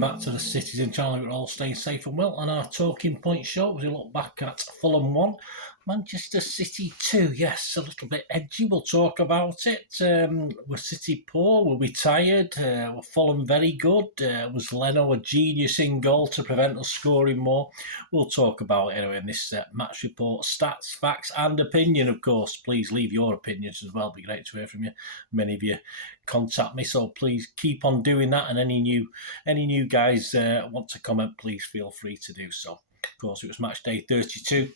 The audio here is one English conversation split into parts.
welcome back to the Citizen channel. We're all staying safe and well on our talking point show as we look back at Fulham 1, Manchester City 2. Yes, a little bit edgy. We'll talk about it. Were City poor? Were we tired? Were Fulham very good? Was Leno a genius in goal to prevent us scoring more? We'll talk about it anyway in this match report. Stats, facts and opinion, of course. Please leave your opinions as well. It'd be great to hear from you. Many of you contact me, so please keep on doing that, and any new guys want to comment, please feel free to do so. Of course, it was match day 32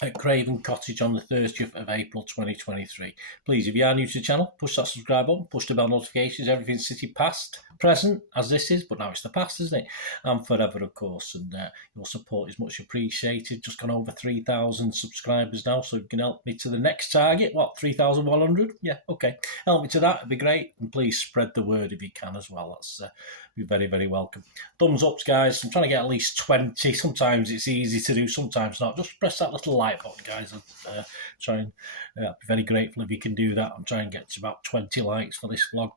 at Creighton Cottage on the 30th of April 2023. Please, if you are new to the channel, push that subscribe button, push the bell notifications, everything City past, present, as this is, but now it's the past, isn't it? And forever, of course, and your support is much appreciated. Just gone over 3,000 subscribers now, so if you can help me to the next target, 3,100? Yeah, okay. Help me to that, it'd be great, and please spread the word if you can as well. That's be very, very welcome. Thumbs ups, guys. I'm trying to get at least 20. Sometimes it's easy to do, sometimes not. Just press that little like button, guys. And I'd be very grateful if you can do that. I'm trying to get to about 20 likes for this vlog.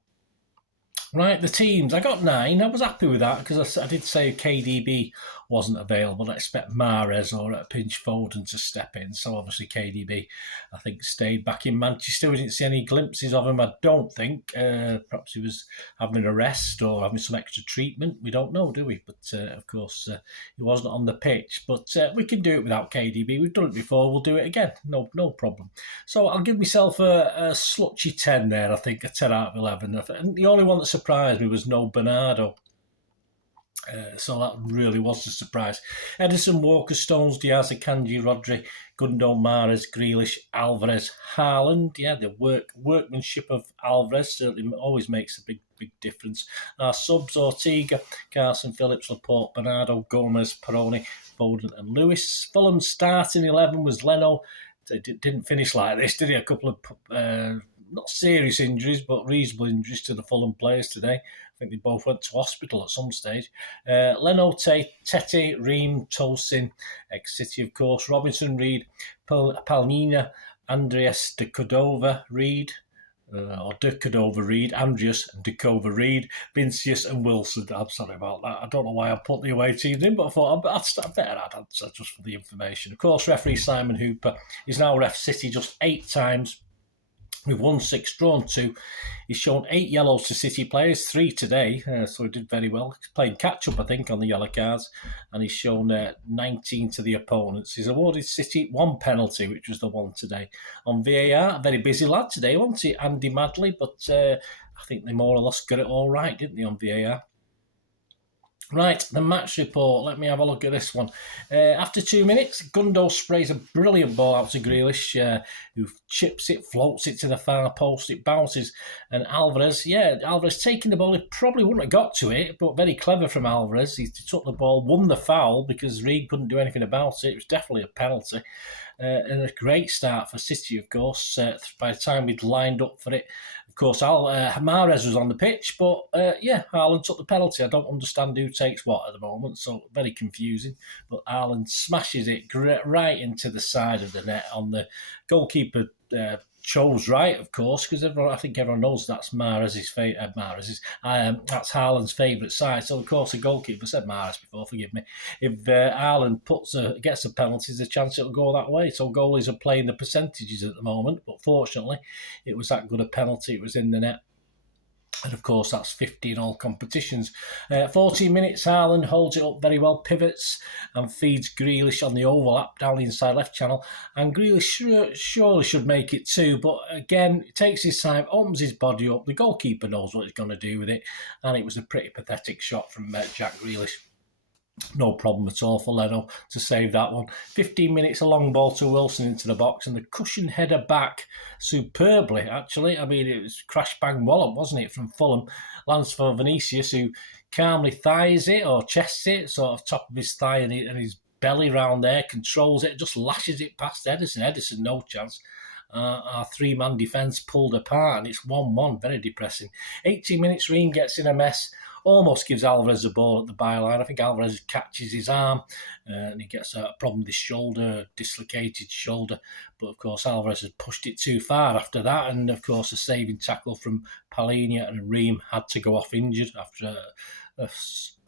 Right, the teams. I got 9. I was happy with that because I did say KDB wasn't available. I expect Mahrez or at a pinch Foden to step in. So obviously KDB, I think, stayed back in Manchester. We didn't see any glimpses of him, I don't think. Perhaps he was having a rest or having some extra treatment. We don't know, do we? But of course, he wasn't on the pitch. But we can do it without KDB. We've done it before. We'll do it again. No problem. So I'll give myself a slutchy 10 there. I think a 10 out of 11. And the only one that surprised me was no Bernardo. So that really was a surprise. Edison, Walker, Stones, Diaz, Akanji, Rodri, Gundo, Mahrez, Grealish, Alvarez, Haaland. Yeah, the workmanship of Alvarez certainly always makes a big difference. Our subs: Ortega, Carson, Phillips, Laporte, Bernardo, Gomez, Peroni, Foden and Lewis. Fulham's starting 11 was Leno. It didn't finish like this, did he? A couple of not serious injuries, but reasonable injuries to the Fulham players today. I think they both went to hospital at some stage. Leno, Tete, Ream, Tosin, ex-City, of course. Robinson, Reed, Palmina, Andreas de Cordova, Reed, or de Cordova, Reed, Andreas and de Cordova, Reed, Vincius and Wilson. I'm sorry about that. I don't know why I put the away team in, but I thought I'd better add answer just for the information. Of course, referee Simon Hooper is now ref City just 8 times. We've won 6, drawn 2. He's shown 8 yellows to City players, 3 today, so he did very well. He's playing catch-up, I think, on the yellow cards, and he's shown 19 to the opponents. He's awarded City 1 penalty, which was the one today. On VAR, a very busy lad today, wasn't he, Andy Madley, but I think they more or less got it all right, didn't they, on VAR? Right, the match report. Let me have a look at this one. After 2 minutes, Gundo sprays a brilliant ball out to Grealish, who chips it, floats it to the far post, it bounces. And Alvarez taking the ball, he probably wouldn't have got to it, but very clever from Alvarez. He took the ball, won the foul because Reed couldn't do anything about it. It was definitely a penalty. And a great start for City, of course, by the time we'd lined up for it. Of course, Mahrez was on the pitch, but Haaland took the penalty. I don't understand who takes what at the moment, so very confusing. But Haaland smashes it right into the side of the net on the goalkeeper. Chose right, of course, because I think everyone knows that's Mahrez's favourite. That's Haaland's favourite side. So of course the goalkeeper said Mahrez before. Forgive me. If Haaland gets a penalty, there's a chance it'll go that way. So goalies are playing the percentages at the moment, but fortunately, it was that good a penalty. It was in the net. And of course, that's 50 in all competitions. 14 minutes, Haaland holds it up very well, pivots and feeds Grealish on the overlap down the inside left channel. And Grealish surely should make it too. But again, it takes his time, opens his body up. The goalkeeper knows what he's going to do with it. And it was a pretty pathetic shot from Jack Grealish. No problem at all for Leno to save that one. 15 minutes, a long ball to Wilson into the box, and the cushion header back superbly, actually. I mean, it was crash bang wallop, wasn't it, from Fulham. Lands for Vinicius, who calmly thighs it or chests it, sort of top of his thigh and his belly round there, controls it, just lashes it past Edison. Edison, no chance. Our 3-man defence pulled apart, and it's 1-1, very depressing. 18 minutes, Ream gets in a mess. Almost gives Alvarez the ball at the byline. I think Alvarez catches his arm and he gets a problem with his shoulder, dislocated shoulder. But of course, Alvarez had pushed it too far after that. And of course, a saving tackle from Palhinha, and Ream had to go off injured after a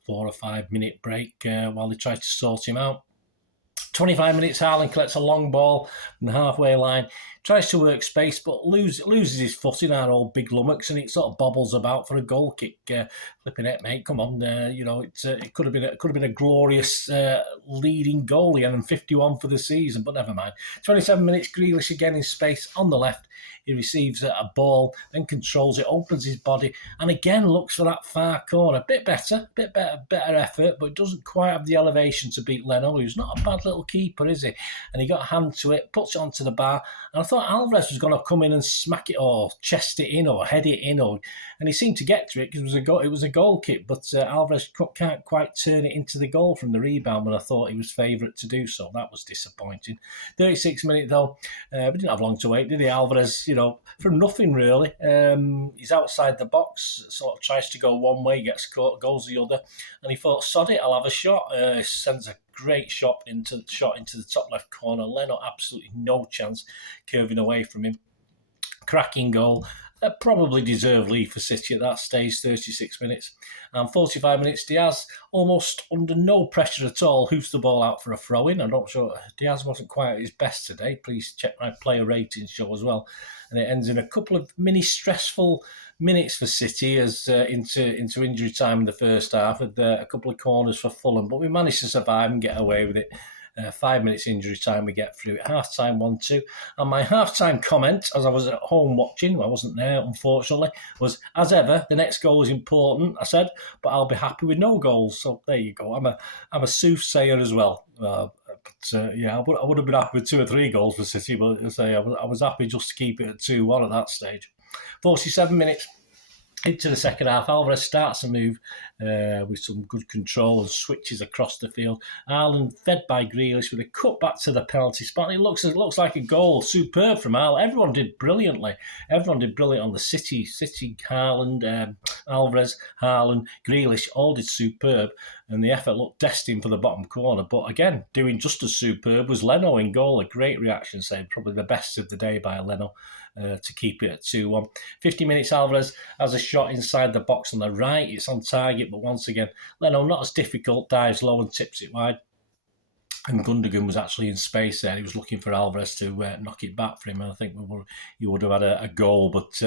4 or 5 minute break while they tried to sort him out. 25 minutes, Haaland collects a long ball from the halfway line, tries to work space, but loses his foot in our old big lummox, and it sort of bobbles about for a goal kick. Flipping it, mate! Come on, it could have been a glorious leading goal again, and 51 for the season, but never mind. 27 minutes, Grealish again in space on the left. He receives a ball, then controls it, opens his body, and again looks for that far corner. Bit better effort, but doesn't quite have the elevation to beat Leno, who's not a bad little keeper, is he? And he got a hand to it, puts it onto the bar, and I thought Alvarez was going to come in and smack it or chest it in or head it in, and he seemed to get to it because it was a goal kick, but Alvarez can't quite turn it into the goal from the rebound when I thought he was favourite to do so. That was disappointing. 36 minutes though, we didn't have long to wait, did he? Alvarez, from nothing really. He's outside the box, sort of tries to go one way, gets caught, goes the other, and he thought, sod it, I'll have a shot. Sends a great shot into the top left corner. Leno absolutely no chance, curving away from him. Cracking goal. Probably deserved lead for City at that stage, 36 minutes. And 45 minutes, Diaz, almost under no pressure at all, hoofs the ball out for a throw-in. I'm not sure, Diaz wasn't quite at his best today. Please check my player ratings show as well. And it ends in a couple of mini-stressful minutes for City as into injury time in the first half, with a couple of corners for Fulham. But we managed to survive and get away with it. 5 minutes injury time, we get through it. Half time 1-2. And my half time comment, as I was at home watching, I wasn't there unfortunately, was, as ever, the next goal is important, I said, but I'll be happy with no goals. So there you go. I'm a soothsayer as well. I would have been happy with 2 or 3 goals for City, but I was happy just to keep it at 2-1 at that stage. 47 minutes. Into the second half, Alvarez starts a move with some good control and switches across the field. Haaland fed by Grealish with a cut back to the penalty spot. It looks like a goal. Superb from Haaland. Everyone did brilliantly. Everyone did brilliant on the City, Haaland, Alvarez, Haaland, Grealish, all did superb. And the effort looked destined for the bottom corner. But again, doing just as superb was Leno in goal. A great reaction, saying probably the best of the day by Leno. To keep it at 2-1. 50 minutes, Alvarez has a shot inside the box on the right. It's on target, but once again, Leno, not as difficult, dives low and tips it wide. And Gundogan was actually in space there. He was looking for Alvarez to knock it back for him. And I think he would have had a goal. But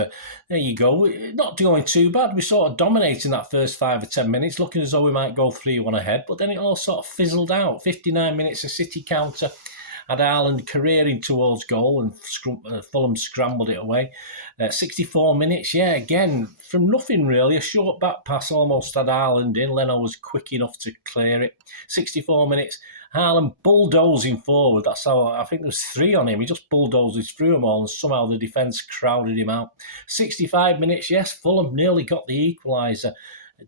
there you go. Not going too bad. We sort of dominating that first 5 or 10 minutes, looking as though we might go 3-1 ahead. But then it all sort of fizzled out. 59 minutes, a City counter. Had Haaland careering towards goal and Fulham scrambled it away. 64 minutes, again, from nothing really. A short back pass almost had Haaland in. Leno was quick enough to clear it. 64 minutes, Haaland bulldozing forward. That's how, I think there was 3 on him. He just bulldozes through them all and somehow the defence crowded him out. 65 minutes, yes, Fulham nearly got the equaliser.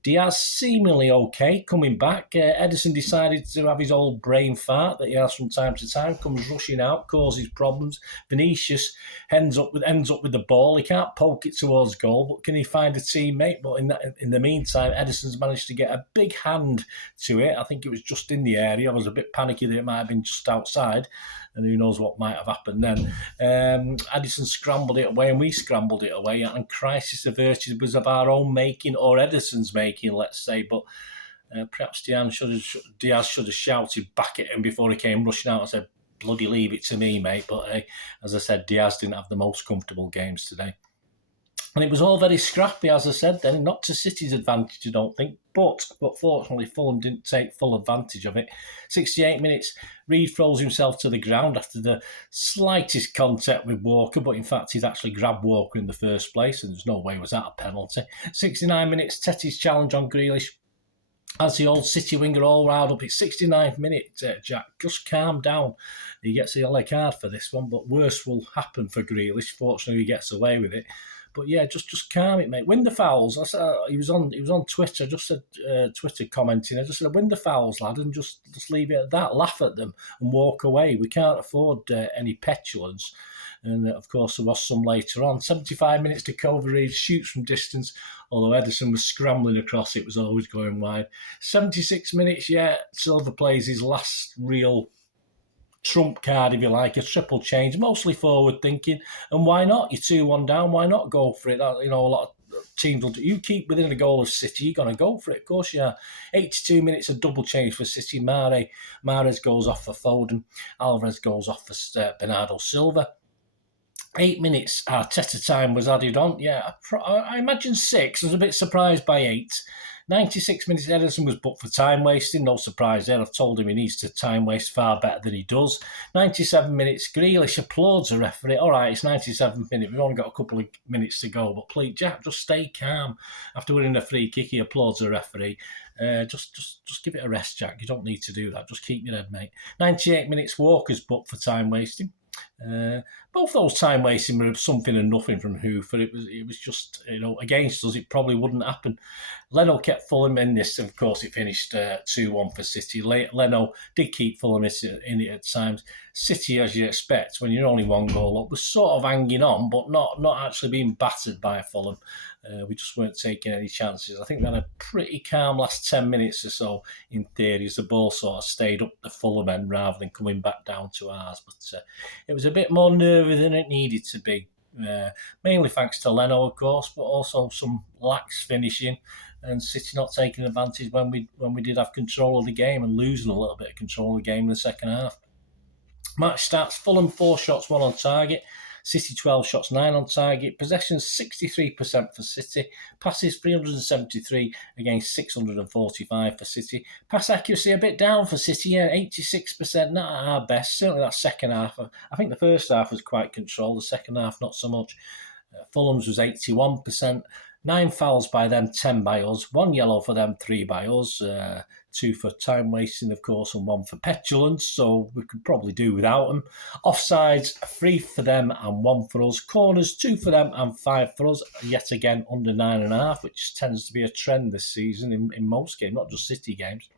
Diaz seemingly okay, coming back. Ederson decided to have his old brain fart that he has from time to time, comes rushing out, causes problems. Vinicius ends up with the ball. He can't poke it towards goal, but can he find a teammate? But in the meantime, Ederson's managed to get a big hand to it. I think it was just in the area. I was a bit panicky that it might have been just outside, and who knows what might have happened then. Ederson scrambled it away, and we scrambled it away, and crisis averted was of our own making, or Ederson's making, let's say, but perhaps Diaz should have shouted back at him before he came rushing out and said, bloody leave it to me, mate. But as I said, Diaz didn't have the most comfortable games today. And it was all very scrappy, as I said then, not to City's advantage, I don't think, but fortunately Fulham didn't take full advantage of it. 68 minutes, Reid throws himself to the ground after the slightest contact with Walker, but in fact he'd actually grabbed Walker in the first place, and there's no way was that a penalty. 69 minutes, Tetty's challenge on Grealish. As the old City winger all riled up, it's 69th minute, Jack. Just calm down. He gets a yellow card for this one, but worse will happen for Grealish. Fortunately, he gets away with it. But yeah, just calm it, mate. Win the fouls. I said, he was on Twitter. I just said Twitter commenting. I just said, win the fouls, lad, and just leave it at that. Laugh at them and walk away. We can't afford any petulance. And of course, there was some later on. 75 minutes to Reid shoots from distance. Although Ederson was scrambling across, it was always going wide. 76 minutes, Silva plays his last real trump card, if you like, a triple change, mostly forward thinking. And why not? You're 2-1 down. Why not go for it? A lot teams will do. You keep within a goal of City, you're going to go for it. Of course you are. 82 minutes of double change for City. Mahrez goes off for Foden. Alvarez goes off for Bernardo Silva. 8 minutes Arteta time was added on. Yeah, I imagine 6. I was a bit surprised by 8. 96 minutes, Ederson was booked for time wasting. No surprise there. I've told him he needs to time waste far better than he does. 97 minutes, Grealish applauds the referee. All right, it's 97 minutes. We've only got a couple of minutes to go. But please, Jack, just stay calm. After winning a free kick, he applauds the referee. Just give it a rest, Jack. You don't need to do that. Just keep your head, mate. 98 minutes, Walker's booked for time wasting. Both those time wasting were something and nothing from Hoofer. It was just, against us, it probably wouldn't happen. Leno kept Fulham in this, and of course it finished 2-1 for City. Leno did keep Fulham in it at times. City, as you expect, when you're only 1 goal up, was sort of hanging on, but not actually being battered by Fulham. We just weren't taking any chances. I think we had a pretty calm last 10 minutes or so, in theory, as the ball sort of stayed up the Fulham end rather than coming back down to ours. But it was a bit more nervy than it needed to be. Mainly thanks to Leno, of course, but also some lax finishing and City not taking advantage when we did have control of the game and losing a little bit of control of the game in the second half. Match stats: Fulham 4 shots, 1 on target. City 12 shots, 9 on target. Possession 63% for City. Passes 373 against 645 for City. Pass accuracy a bit down for City, 86%, not at our best. Certainly that second half. I think the first half was quite controlled, the second half not so much. Fulham's was 81%. 9 fouls by them, 10 by us. 1 yellow for them, 3 by us. 2 for time wasting, of course, and 1 for petulance, so we could probably do without them. Offsides, 3 for them and 1 for us. Corners, 2 for them and 5 for us. Yet again, under 9.5, which tends to be a trend this season in most games, not just City games.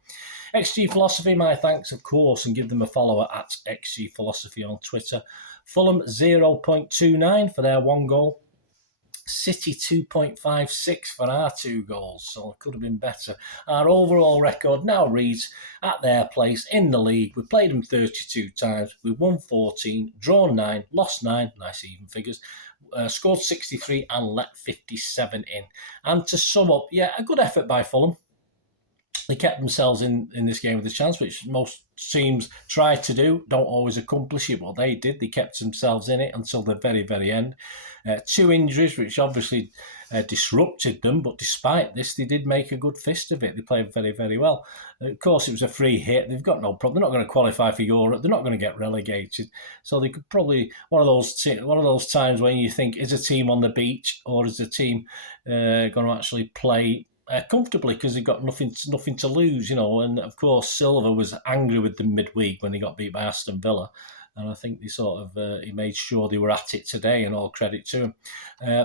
XG Philosophy, my thanks, of course, and give them a follow at XG Philosophy on Twitter. Fulham 0.29 for their 1 goal. City 2.56 for our 2 goals, so it could have been better. Our overall record now reads, at their place in the league, we played them 32 times, we won 14, drawn 9, lost 9, nice even figures, scored 63 and let 57 in. And to sum up, a good effort by Fulham. They kept themselves in this game with a chance, which most teams try to do, don't always accomplish it. Well, they did. They kept themselves in it until the very, very end. 2 injuries, which obviously disrupted them, but despite this, they did make a good fist of it. They played very, very well. Of course, it was a free hit. They've got no problem. They're not going to qualify for Europe. They're not going to get relegated. So they could probably, one of those times when you think, is a team on the beach or is a team going to actually play comfortably because they've got nothing to lose, and of course Silva was angry with them midweek when they got beat by Aston Villa, and I think they sort of he made sure they were at it today, and all credit to him.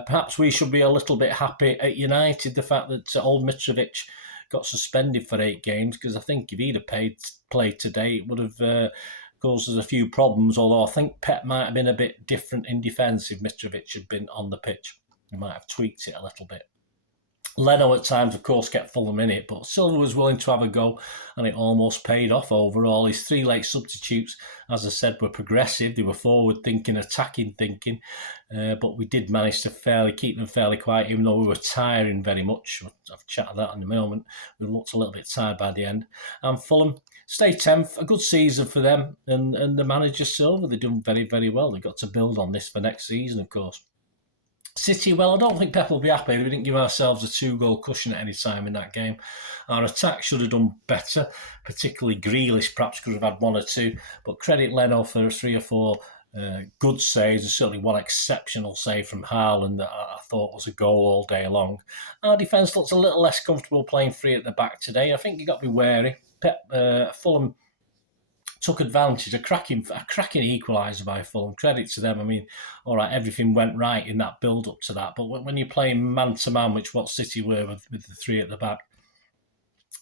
Perhaps we should be a little bit happy at United, the fact that old Mitrovic got suspended for 8 games, because I think if he'd have played today, it would have caused us a few problems, although I think Pep might have been a bit different in defence if Mitrovic had been on the pitch. He might have tweaked it a little bit. Leno at times, of course, kept Fulham in it, but Silva was willing to have a go, and it almost paid off overall. His 3 late substitutes, as I said, were progressive. They were forward-thinking, attacking-thinking, but we did manage to keep them fairly quiet, even though we were tiring very much. I've chatted that in a moment. We looked a little bit tired by the end. And Fulham stay 10th, a good season for them, and the manager Silva, they've done very, very well. They've got to build on this for next season, of course. City, well, I don't think Pep will be happy. We didn't give ourselves a 2-goal cushion at any time in that game. Our attack should have done better, particularly Grealish perhaps could have had 1 or 2, but credit Leno for 3 or 4 good saves, and certainly 1 exceptional save from Haaland that I thought was a goal all day long. Our defence looks a little less comfortable playing free at the back today. I think you've got to be wary. Fulham took advantage, a cracking equaliser by Fulham. Credit to them. I mean, all right, everything went right in that build-up to that, but when you're playing man-to-man, which what City were with the 3 at the back,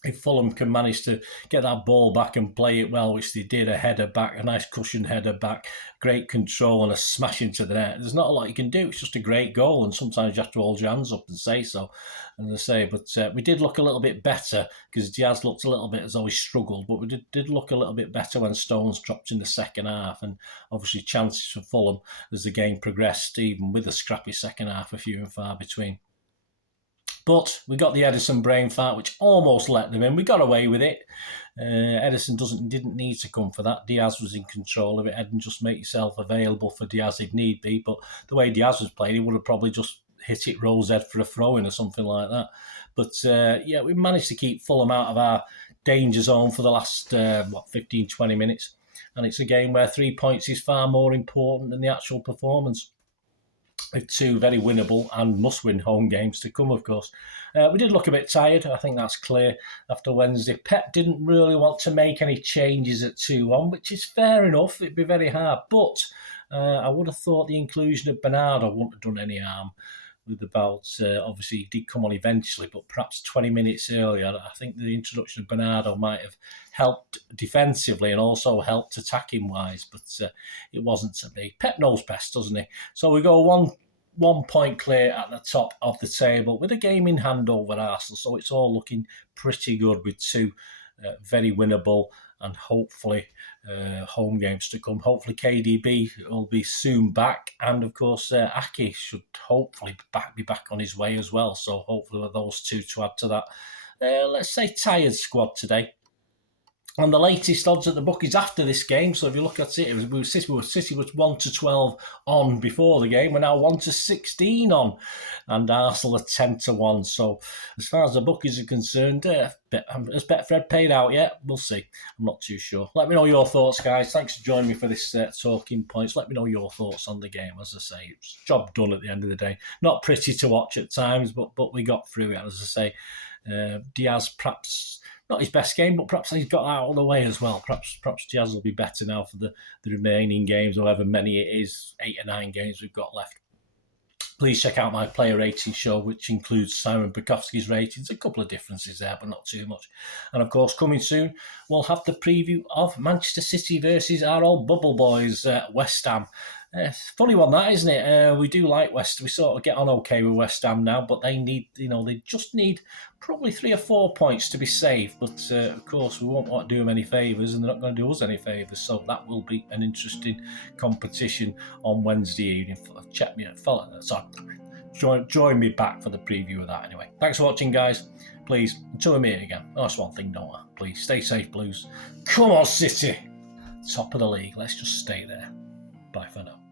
if Fulham can manage to get that ball back and play it well, which they did, a header back, a nice cushioned header back, great control and a smash into the net, there's not a lot you can do. It's just a great goal, and sometimes you have to hold your hands up and say so. And I say, but we did look a little bit better, because Diaz looked a little bit as though he struggled, but we did look a little bit better when Stones dropped in the second half, and obviously chances for Fulham as the game progressed, even with a scrappy second half, a few and far between. But we got the Ederson brain fart, which almost let them in. We got away with it. Ederson didn't need to come for that. Diaz was in control of it. Eden, just make yourself available for Diaz if need be. But the way Diaz was playing, he would have probably just hit it Rose head for a throw-in or something like that. But yeah, we managed to keep Fulham out of our danger zone for the last 15, 20 minutes. And it's a game where 3 points is far more important than the actual performance. With 2 very winnable and must-win home games to come, of course. We did look a bit tired. I think that's clear after Wednesday. Pep didn't really want to make any changes at 2-1, which is fair enough. It'd be very hard. But I would have thought the inclusion of Bernardo wouldn't have done any harm. With about, obviously, he did come on eventually, but perhaps 20 minutes earlier. I think the introduction of Bernardo might have helped defensively and also helped attacking-wise, but it wasn't to be. Pep knows best, doesn't he? So we go one point clear at the top of the table with a game in hand over Arsenal, so it's all looking pretty good with 2 very winnable and hopefully home games to come. Hopefully KDB will be soon back, and of course Aki should hopefully be back on his way as well. So hopefully with those 2 to add to that, let's say tired squad today. And the latest odds at the bookies after this game, so if you look at it, City was 1-12 on before the game. We're now 1-16 on, and Arsenal are 10-1. So as far as the bookies are concerned, has Betfred paid out yet? We'll see. I'm not too sure. Let me know your thoughts, guys. Thanks for joining me for this talking points. Let me know your thoughts on the game. As I say, it's job done at the end of the day. Not pretty to watch at times, but we got through it. As I say, Diaz perhaps not his best game, but perhaps he's got out of the way as well. Perhaps Diaz will be better now for the remaining games, however many it is, 8 or 9 games we've got left. Please check out my player rating show, which includes Simon Bukowski's ratings. A couple of differences there, but not too much. And of course, coming soon, we'll have the preview of Manchester City versus our old bubble boys, West Ham. Funny one, that, isn't it? We do like West. We sort of get on okay with West Ham now, but they need, they just need probably 3 or 4 points to be safe. But of course, we won't want to do them any favours, and they're not going to do us any favours. So that will be an interesting competition on Wednesday evening. Check me out, join me back for the preview of that. Anyway, thanks for watching, guys. Please, until we meet again. Oh, that's one thing, don't I? Please stay safe, Blues. Come on, City. Top of the league. Let's just stay there. Bye for now.